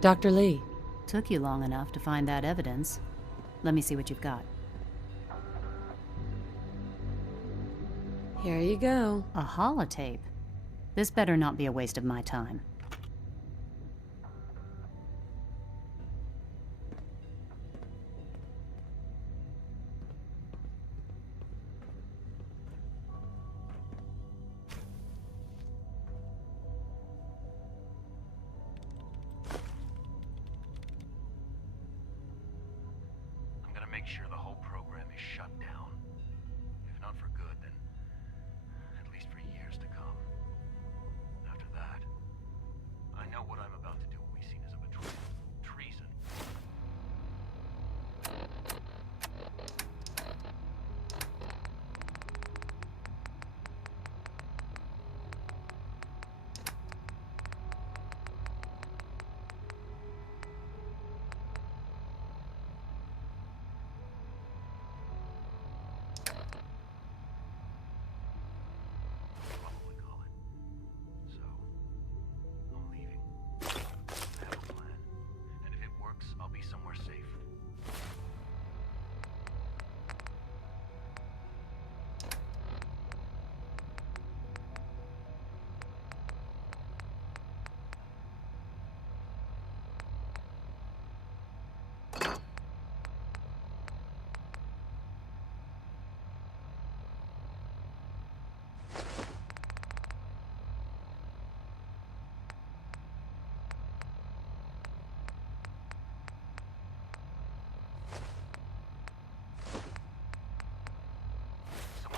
Dr. Lee. Took you long enough to find that evidence. Let me see what you've got. Here you go. A holotape? This better not be a waste of my time. Make sure the whole program is shut down. If not for good, then at least for years to come. After that, I know what I'm about to do will be seen as a betrayal. Treason.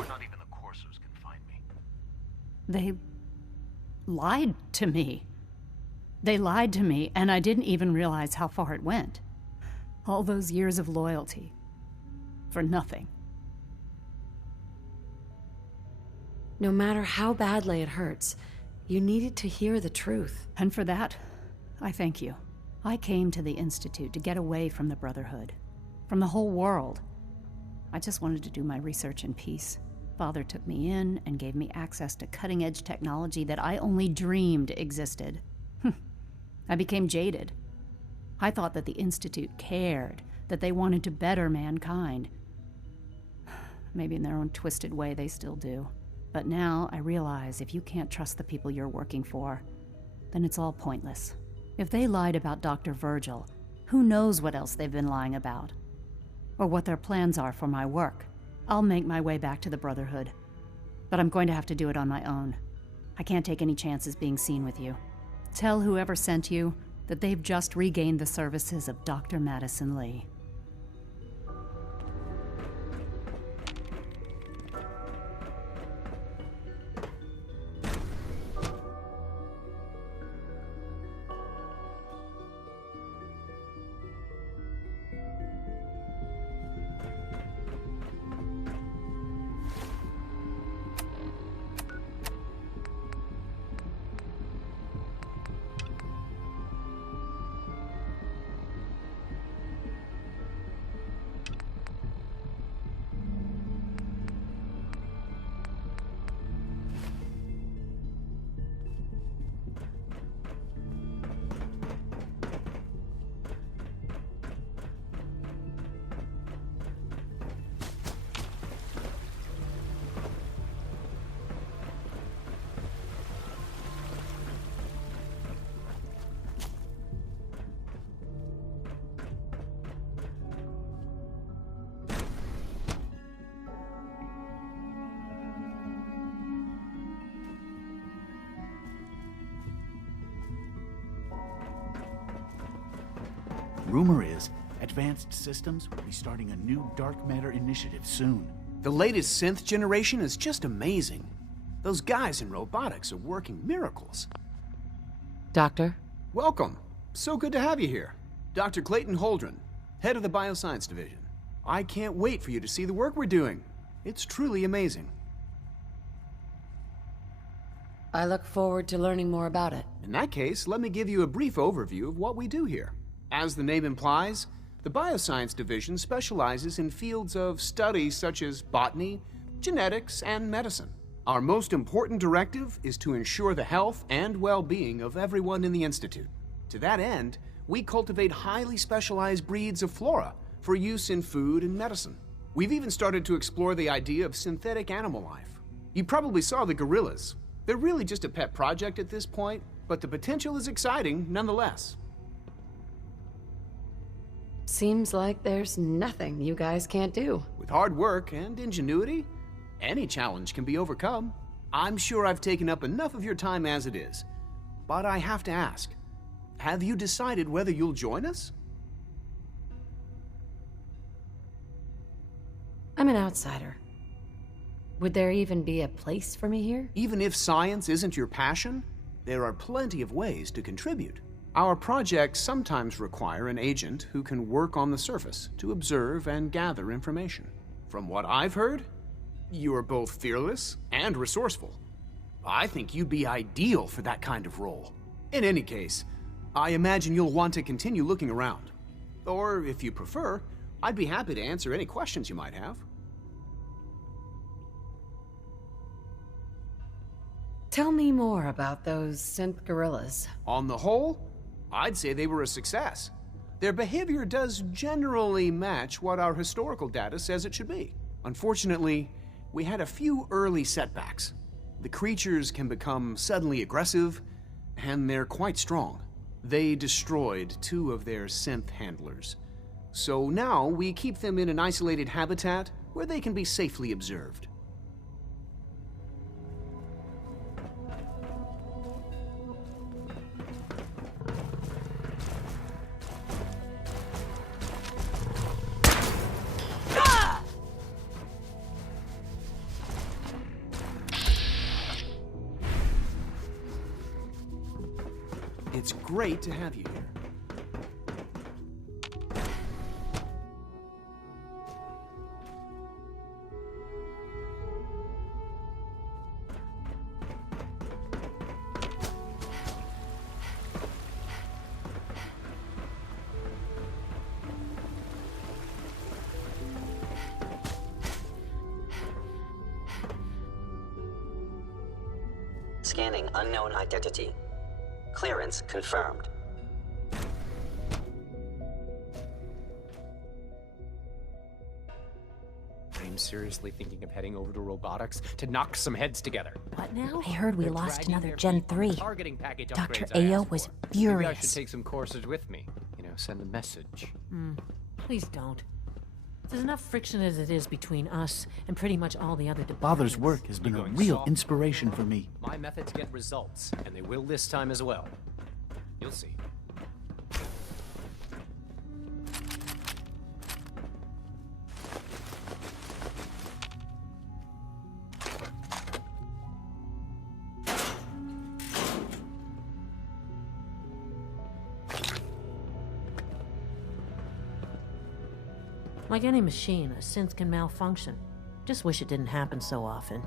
Not even the Corsars can find me. They lied to me. They lied to me, and I didn't even realize how far it went. All those years of loyalty. For nothing. No matter how badly it hurts, you needed to hear the truth. And for that, I thank you. I came to the Institute to get away from the Brotherhood. From the whole world. I just wanted to do my research in peace. Father took me in and gave me access to cutting-edge technology that I only dreamed existed. I became jaded. I thought that the Institute cared, that they wanted to better mankind. Maybe in their own twisted way they still do. But now I realize if you can't trust the people you're working for, then it's all pointless. If they lied about Dr. Virgil, who knows what else they've been lying about? Or what their plans are for my work. I'll make my way back to the Brotherhood. But I'm going to have to do it on my own. I can't take any chances being seen with you. Tell whoever sent you that they've just regained the services of Dr. Madison Lee. Rumor is, Advanced Systems will be starting a new dark matter initiative soon. The latest synth generation is just amazing. Those guys in robotics are working miracles. Doctor? Welcome. So good to have you here. Dr. Clayton Holdren, head of the Bioscience Division. I can't wait for you to see the work we're doing. It's truly amazing. I look forward to learning more about it. In that case, let me give you a brief overview of what we do here. As the name implies, the Bioscience Division specializes in fields of study such as botany, genetics, and medicine. Our most important directive is to ensure the health and well-being of everyone in the Institute. To that end, we cultivate highly specialized breeds of flora for use in food and medicine. We've even started to explore the idea of synthetic animal life. You probably saw the gorillas. They're really just a pet project at this point, but the potential is exciting nonetheless. Seems like there's nothing you guys can't do. With hard work and ingenuity, any challenge can be overcome. I'm sure I've taken up enough of your time as it is, but I have to ask, have you decided whether you'll join us? I'm an outsider. Would there even be a place for me here? Even if science isn't your passion, there are plenty of ways to contribute. Our projects sometimes require an agent who can work on the surface to observe and gather information. From what I've heard, you are both fearless and resourceful. I think you'd be ideal for that kind of role. In any case, I imagine you'll want to continue looking around. Or, if you prefer, I'd be happy to answer any questions you might have. Tell me more about those synth gorillas. On the whole, I'd say they were a success. Their behavior does generally match what our historical data says it should be. Unfortunately, we had a few early setbacks. The creatures can become suddenly aggressive, and they're quite strong. They destroyed 2 of their synth handlers. So now we keep them in an isolated habitat where they can be safely observed. It's great to have you here. Scanning unknown identity. Clearance confirmed. I'm seriously thinking of heading over to robotics to knock some heads together. What now? I heard we They're lost dragging another their Gen feet on 3. targeting package Dr. upgrades I Ayo asked was for. Maybe I should furious. take some courses with me. You know, send a message. Please don't. There's enough friction as it is between us and pretty much all the other departments. Father's work has been a Going real soft. inspiration for me. My methods get results, and they will this time as well. You'll see. Like any machine, a synth can malfunction. Just wish it didn't happen so often.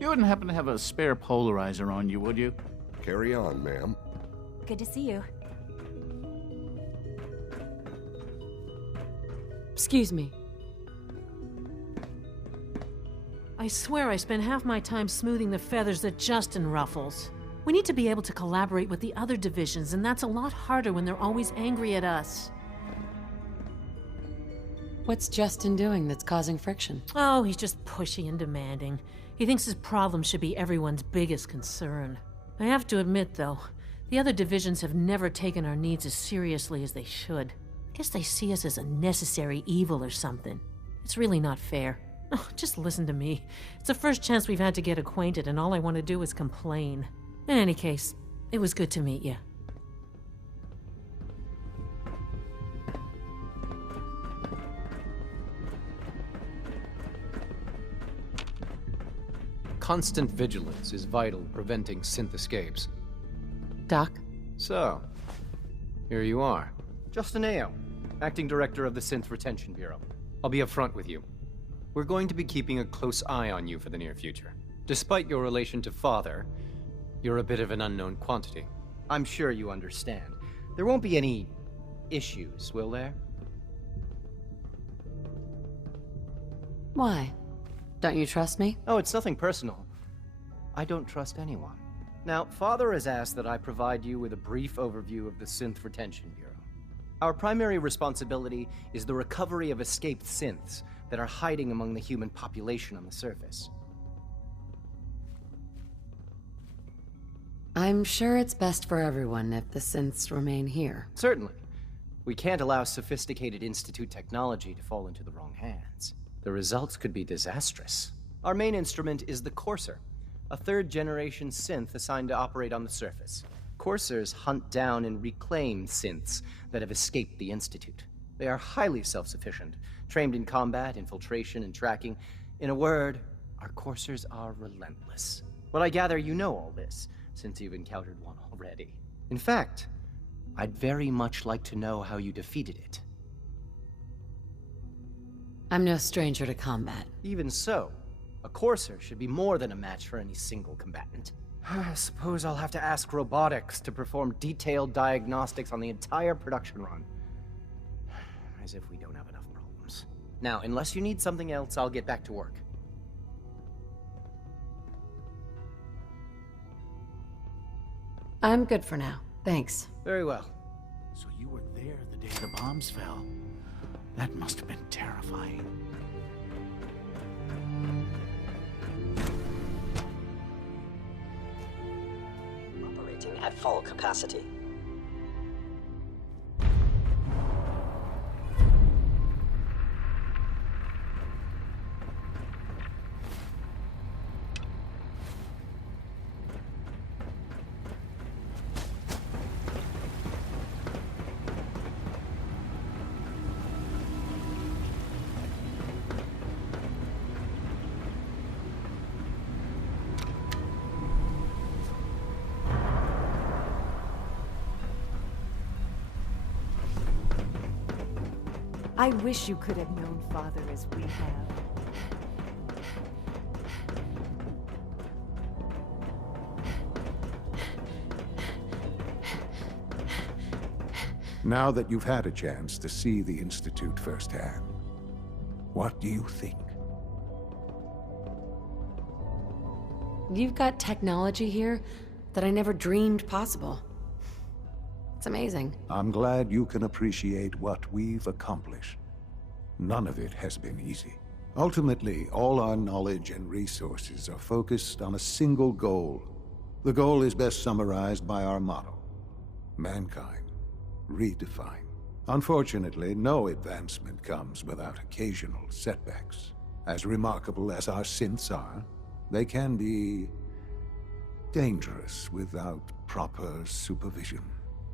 You wouldn't happen to have a spare polarizer on you, would you? Carry on, ma'am. Good to see you. Excuse me. I swear I spend half my time smoothing the feathers that Justin ruffles. We need to be able to collaborate with the other divisions, and that's a lot harder when they're always angry at us. What's Justin doing that's causing friction? Oh, he's just pushy and demanding. He thinks his problem should be everyone's biggest concern. I have to admit, though, the other divisions have never taken our needs as seriously as they should. Guess they see us as a necessary evil or something. It's really not fair. Oh, just listen to me. It's the first chance we've had to get acquainted, and all I want to do is complain. In any case, it was good to meet you. Constant vigilance is vital in preventing synth escapes. Doc? So, here you are. Justin Ayo, Acting Director of the Synth Retention Bureau. I'll be upfront with you. We're going to be keeping a close eye on you for the near future. Despite your relation to Father, You're a bit of an unknown quantity. I'm sure you understand. There won't be any issues, will there? Why? Don't you trust me? Oh, it's nothing personal. I don't trust anyone. Now, Father has asked that I provide you with a brief overview of the Synth Retention Bureau. Our primary responsibility is the recovery of escaped synths that are hiding among the human population on the surface. I'm sure it's best for everyone if the synths remain here. Certainly. We can't allow sophisticated Institute technology to fall into the wrong hands. The results could be disastrous. Our main instrument is the Courser, a third-generation synth assigned to operate on the surface. Coursers hunt down and reclaim synths that have escaped the Institute. They are highly self-sufficient, trained in combat, infiltration, and tracking. In a word, our Coursers are relentless. Well, I gather you know all this, since you've encountered one already. In fact, I'd very much like to know how you defeated it. I'm no stranger to combat. Even so, a Courser should be more than a match for any single combatant. I suppose I'll have to ask robotics to perform detailed diagnostics on the entire production run. As if we don't have enough problems. Now, unless you need something else, I'll get back to work. I'm good for now. Thanks. Very well. So you were there the day the bombs fell. That must have been terrifying. Operating at full capacity. I wish you could have known Father as we have. Now that you've had a chance to see the Institute firsthand, what do you think? You've got technology here that I never dreamed possible. It's amazing. I'm glad you can appreciate what we've accomplished. None of it has been easy. Ultimately, all our knowledge and resources are focused on a single goal. The goal is best summarized by our motto: mankind, redefined. Unfortunately, no advancement comes without occasional setbacks. As remarkable as our synths are, they can be dangerous without proper supervision.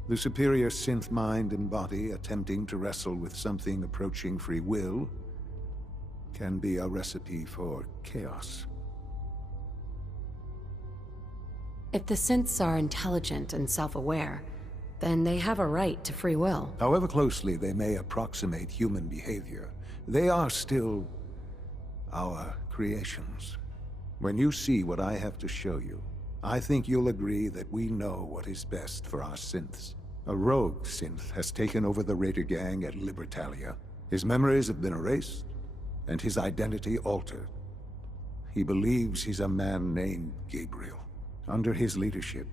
The superior synth mind and body attempting to wrestle with something approaching free will can be a recipe for chaos. If the synths are intelligent and self-aware, then they have a right to free will. However closely they may approximate human behavior, they are still our creations. When you see what I have to show you, I think you'll agree that we know what is best for our synths. A rogue synth has taken over the Raider gang at Libertalia. His memories have been erased, and his identity altered. He believes he's a man named Gabriel. Under his leadership,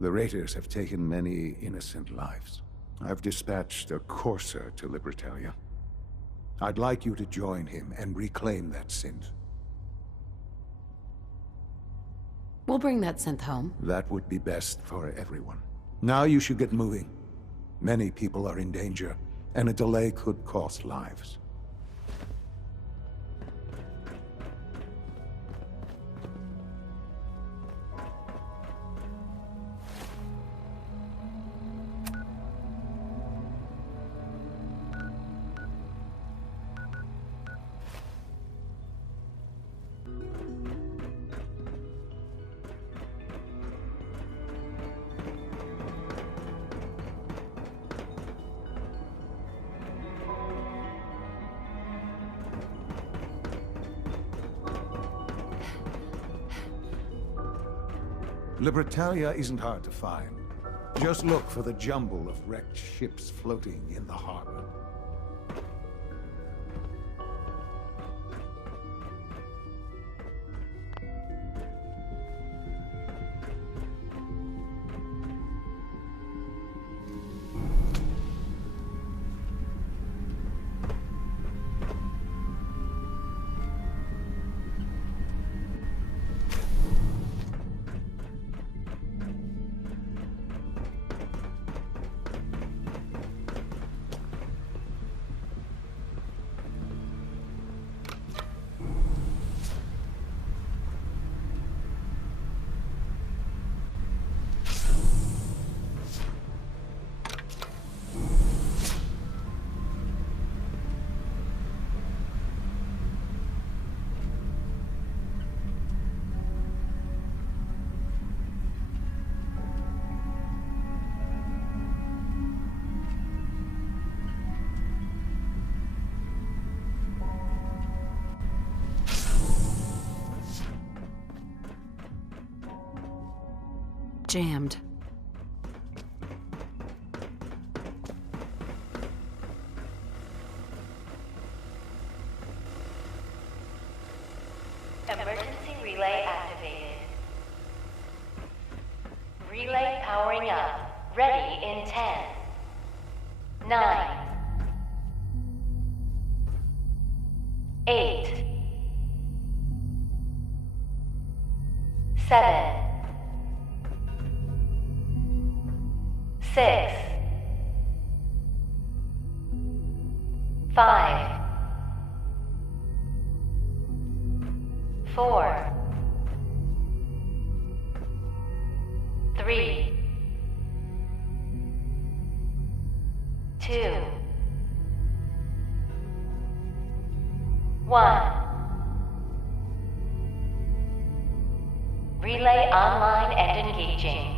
the Raiders have taken many innocent lives. I've dispatched a Courser to Libertalia. I'd like you to join him and reclaim that synth. We'll bring that synth home. That would be best for everyone. Now you should get moving. Many people are in danger, and a delay could cost lives. Libertalia isn't hard to find. Just look for the jumble of wrecked ships floating in the harbor. Jammed. Emergency relay activated. Relay powering up. Ready in 10, 9, 8, 7, 6, 5, 4, 3, 2, 1. Relay online and engaging.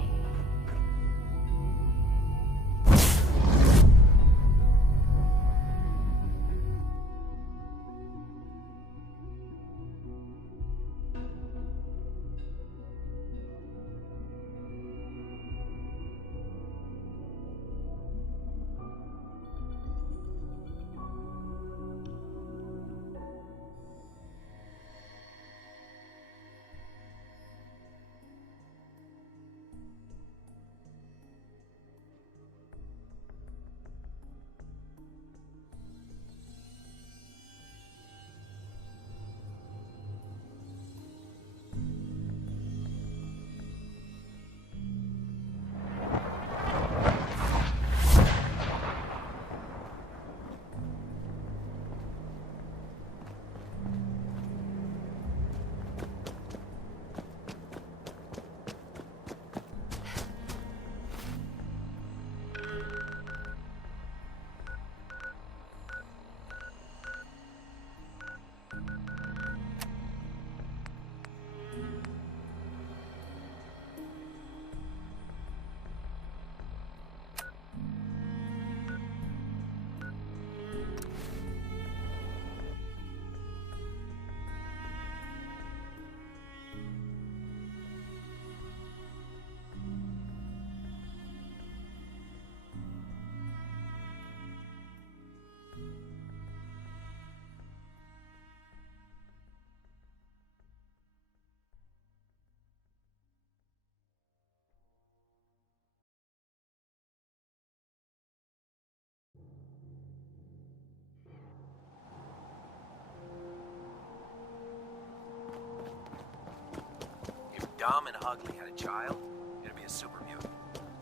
Dom and Hugley had a child, it'd be a super mutant.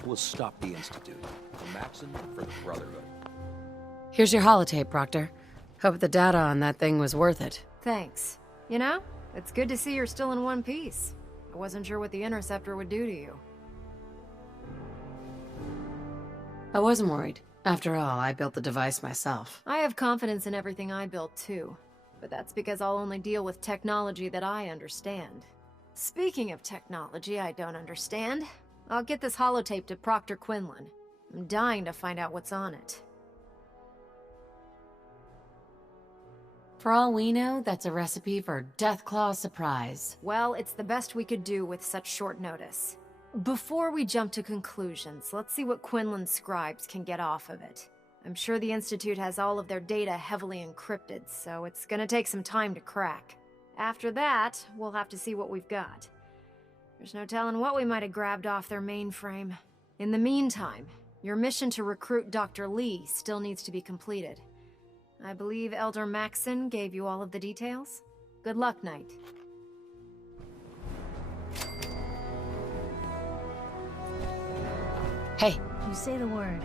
We'll stop the Institute. For Maxson, for the Brotherhood. Here's your holotape, Proctor. Hope the data on that thing was worth it. Thanks. You know, it's good to see you're still in one piece. I wasn't sure what the Interceptor would do to you. I wasn't worried. After all, I built the device myself. I have confidence in everything I built, too. But that's because I'll only deal with technology that I understand. Speaking of technology I don't understand, I'll get this holotape to Proctor Quinlan. I'm dying to find out what's on it. For all we know, that's a recipe for Deathclaw surprise. Well, it's the best we could do with such short notice. Before we jump to conclusions, let's see what Quinlan's scribes can get off of it. I'm sure the Institute has all of their data heavily encrypted, so it's gonna take some time to crack. After that, we'll have to see what we've got. There's no telling what we might have grabbed off their mainframe. In the meantime, your mission to recruit Dr. Lee still needs to be completed. I believe Elder Maxson gave you all of the details? Good luck, Knight. Hey. You say the word.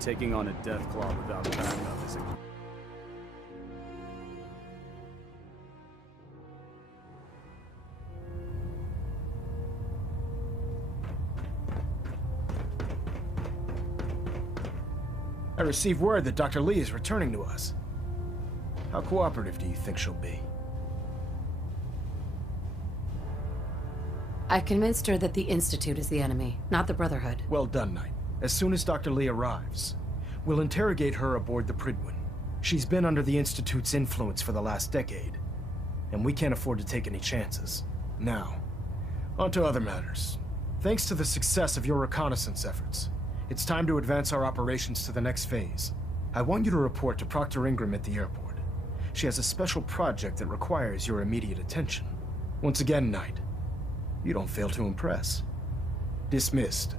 Taking on a Deathclaw without backup is a... I received word that Dr. Lee is returning to us. How cooperative do you think she'll be? I've convinced her that the Institute is the enemy, not the Brotherhood. Well done, Knight. As soon as Dr. Lee arrives, we'll interrogate her aboard the Prydwen. She's been under the Institute's influence for the last decade, and we can't afford to take any chances. Now, on to other matters. Thanks to the success of your reconnaissance efforts, it's time to advance our operations to the next phase. I want you to report to Proctor Ingram at the airport. She has a special project that requires your immediate attention. Once again, Knight, you don't fail to impress. Dismissed.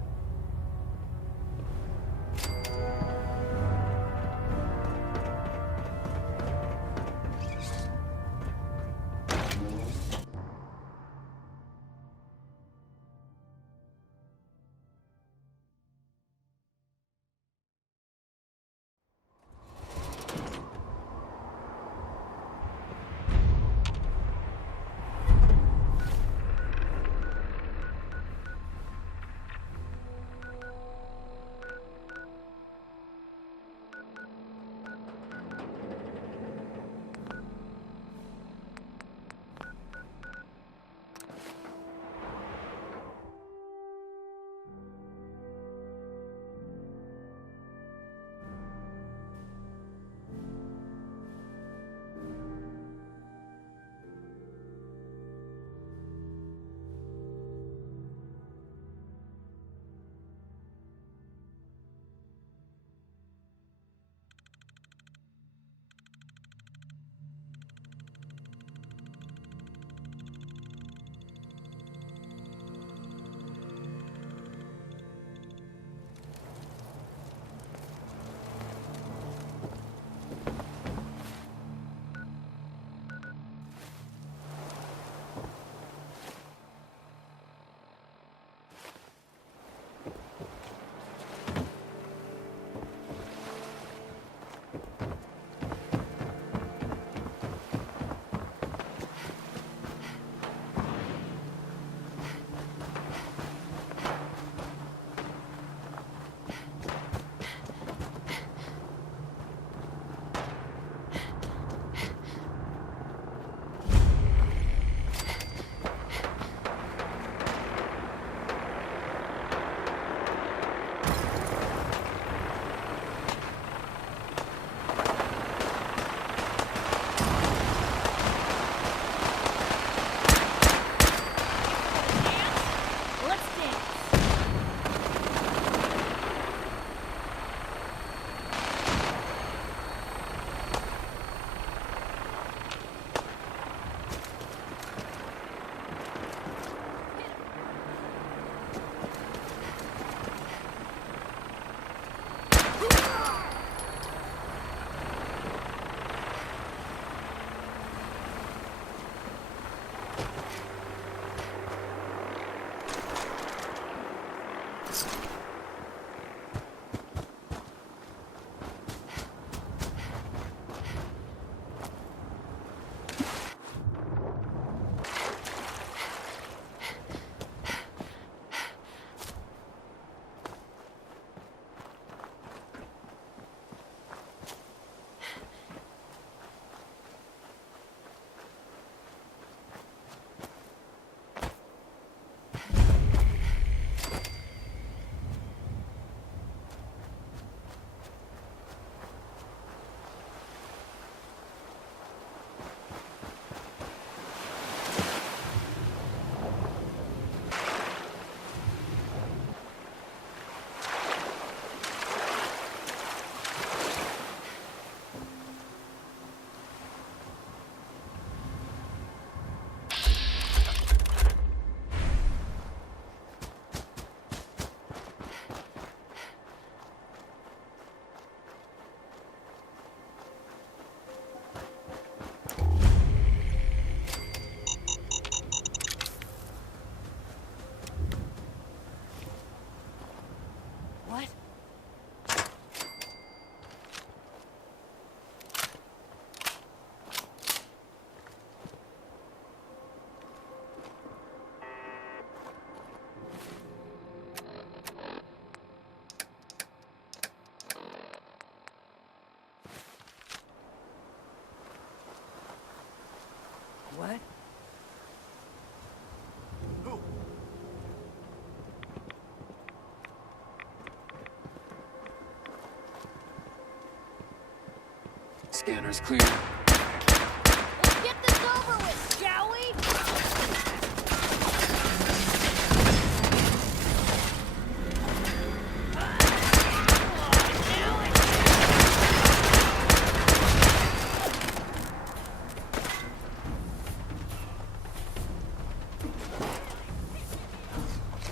Scanner's clear. Let's get this over with, shall we?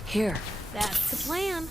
Here. That's the plan.